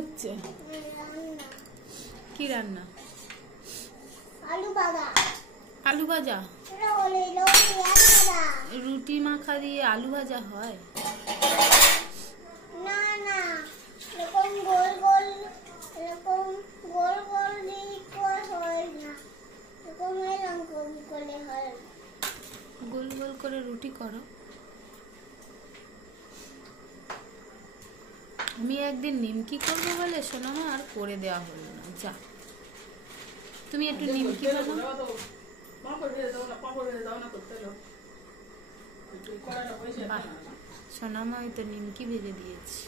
হচ্ছে? কি রান্না? আলু ভাজা। আলু ভাজা? রুটি মাখা দিয়ে আলু ভাজা হয়? না না, এরকম গোল গোল, এরকম গোল গোল দিয়ে হয় না, এরকম এরকম করে হয়। গোল গোল করে রুটি করো? আমি একদিন নিমকি করবো বলে শোনো না, আর করে দেওয়া হলো না। যা, তুমি একটু নিমকি বানাও। সোনামা, ওই তো নিমকি ভেজে দিয়েছি।